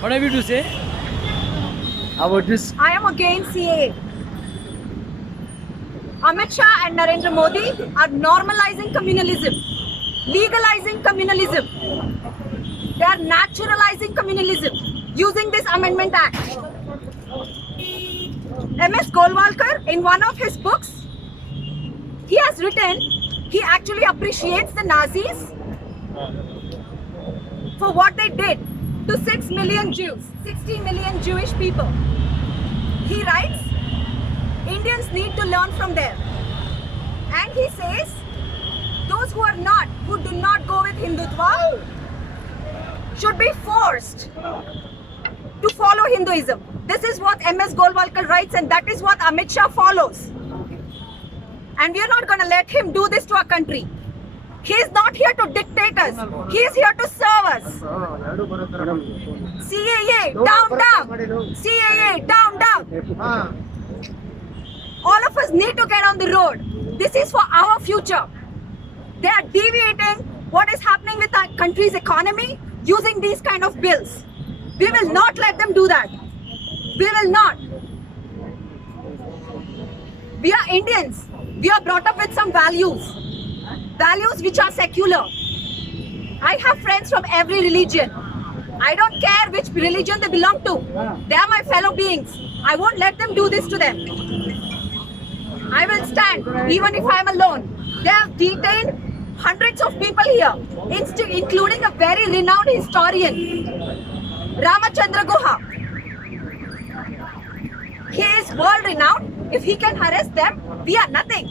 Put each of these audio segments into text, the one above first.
What have you to say about this? I am against CAA. Amit Shah and Narendra Modi are normalizing communalism, legalizing communalism. They are naturalizing communalism using this Amendment Act. MS Golwalkar, in one of his books, he has written he actually appreciates the Nazis for what they did to 6 million Jews, 60 million Jewish people. He writes, Indians need to learn from them. And he says, those who do not go with Hindutva should be forced to follow Hinduism. This is what MS Golwalkar writes, and that is what Amit Shah follows. And we are not going to let him do this to our country. He is not here to dictate us. He is here to serve us. CAA, down, down. CAA, down, down. All of us need to get on the road. This is for our future. They are deviating what is happening with our country's economy using these kind of bills. We will not let them do that. We will not. We are Indians. We are brought up with some values. Values which are secular. I have friends from every religion. I don't care which religion they belong to. They are my fellow beings. I won't let them do this to them. I will stand even if I am alone. They have detained hundreds of people here, including a very renowned historian, Ramachandra Guha. He is world renowned. If he can harass them, we are nothing.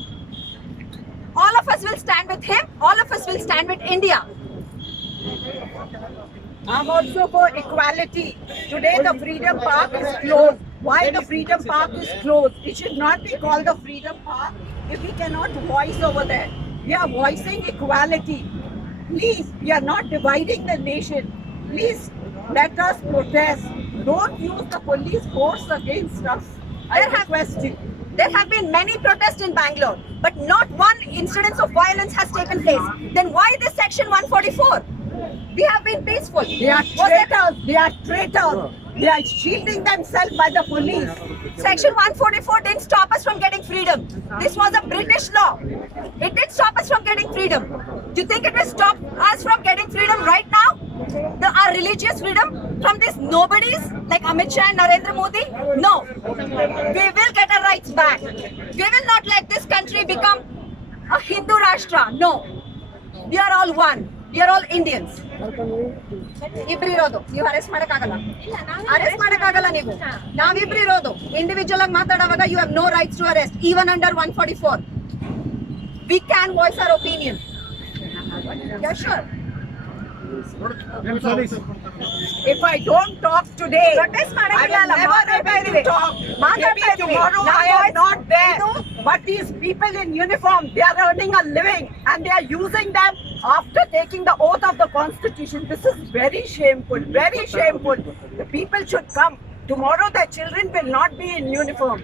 All of us will stand with him. All of us will stand with India. I'm also for equality. Today the Freedom Park is closed. Why the Freedom Park is closed? It should not be called the Freedom Park if we cannot voice over there. We are voicing equality. Please, we are not dividing the nation. Please let us protest. Don't use the police force against us. I request you. There have been many protests in Bangalore, but not one incidence of violence has taken place. Then why this section 144? We have been peaceful. They are traitors. They are traitors. They are shielding themselves by the police. Section 144 didn't stop us from getting freedom. This was a British law. It did stop us from getting freedom. Do you think it will stop us from getting freedom right now? Our religious freedom from these nobodies like Amit Shah and Narendra Modi? No. We will get our rights back. We will not let this country become a Hindu Rashtra. No. We are all one. We are all Indians. ಇಬ್ರು ಇರೋದು ನೀವು arrest ಮಾಡಕ್ಕಾಗಲ್ಲ arrest ಮಾಡಕ್ಕಾಗಲ್ಲ ನೀವು ನಾವಿಬ್ರು ಇರೋದು individual ಆಗಿ ಮಾತಾಡುವಾಗ you have no rights to arrest even under 144 we can voice our opinion sure If I don't talk today, Protest I will never able to talk. Maybe tomorrow I am not there. But these people in uniform, they are earning a living and they are using them after taking the oath of the Constitution. This is very shameful, very shameful. The people should come. Tomorrow their children will not be in uniform.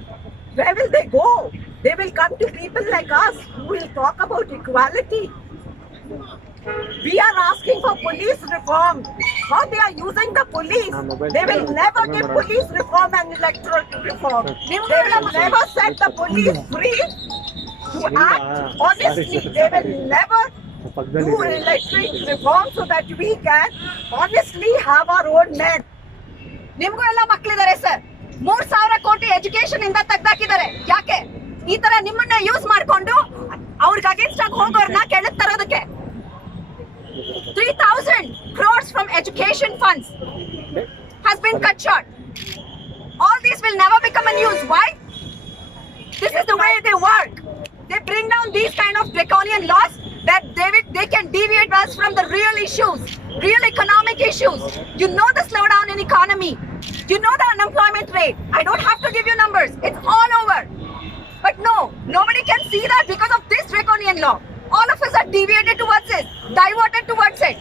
Where will they go? They will come to people like us who will talk about equality. We are asking for police reform. How they are using the police? They will never give police reform and electoral reform. They will never set the police free to act honestly. They will never do electoral reform so that we can honestly have our own land. ನಿಮಗೂ ಎಲ್ಲ ಮಕ್ಕಳಿದ್ದಾರೆ sir 3,000 ಕೋಟಿ education ಇಂದ ತೆಗ್ದಾಕಿದ್ದಾರೆ ಯಾಕೆ ಈ ತರ ನಿಮ್ಮನ್ನ use ಮಾಡ್ಕೊಂಡು ಅವ್ರಿಗೆ ಅಗೇನ್ಸ್ಟ್ ಆಗಿ ಹೋಗೋರ್ನ ಕೆಳಗೆ ತರೋದಕ್ಕೆ 3,000 crores from education funds has been cut short. All these will never become a news. Why? This is the way they work. They bring down these kind of draconian laws that they can deviate us from the real issues, real economic issues. You know the slowdown in economy. You know the unemployment rate. I don't have to give you numbers. It's all over. But no, nobody can see that because of this draconian law. All of us are deviated towards it, diverted towards it.